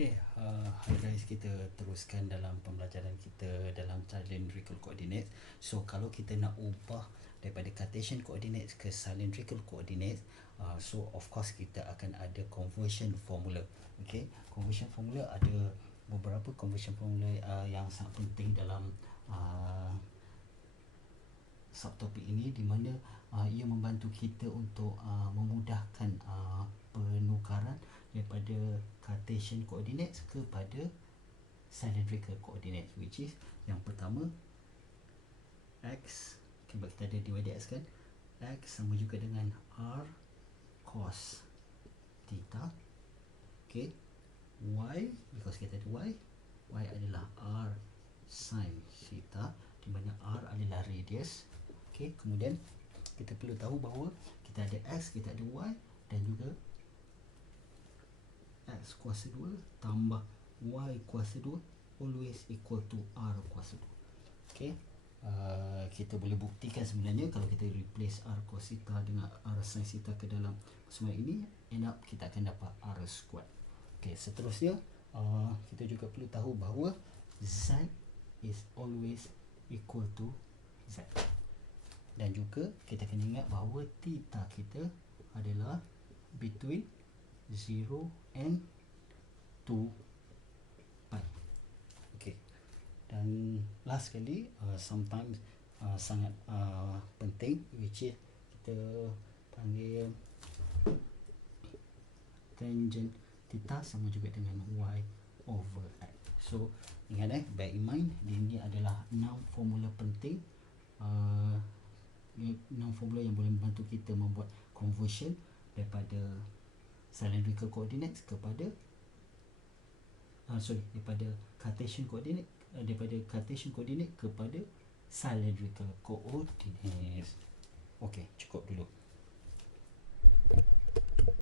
Okay, hi guys, kita teruskan dalam pembelajaran kita dalam cylindrical coordinates. So kalau kita nak ubah daripada Cartesian coordinates ke cylindrical coordinates, so of course kita akan ada conversion formula. Okay, conversion formula ada beberapa conversion formula yang sangat penting dalam subtopik ini, di mana ia membantu kita untuk memudahkan penukaran daripada Cartesian coordinates kepada cylindrical coordinates, which is yang pertama x, sebab kita ada divided x kan, x sama juga dengan r cos theta, okay, y, because kita ada y adalah r sin theta, di mana r adalah radius. Okay, kemudian kita perlu tahu bahawa kita ada x, kita ada y, dan juga x kuasa 2 tambah y kuasa 2 always equal to r kuasa 2. Okay, kita boleh buktikan sebenarnya kalau kita replace r cos theta dengan r sin theta ke dalam semua ini, end up kita akan dapat r squared. Okay, seterusnya kita juga perlu tahu bahawa z is always equal to z, dan juga kita kena ingat bahawa theta kita adalah between 0 and 2 pi. Okay, dan last sekali, sometimes sangat penting, which is kita panggil tangent theta sama juga dengan y over x. So ingat bear in mind, ini adalah 6 formula penting, 6 formula yang boleh membantu kita membuat conversion daripada cylindrical coordinates kepada daripada Cartesian coordinate, kepada cylindrical coordinates. Okey, cukup dulu.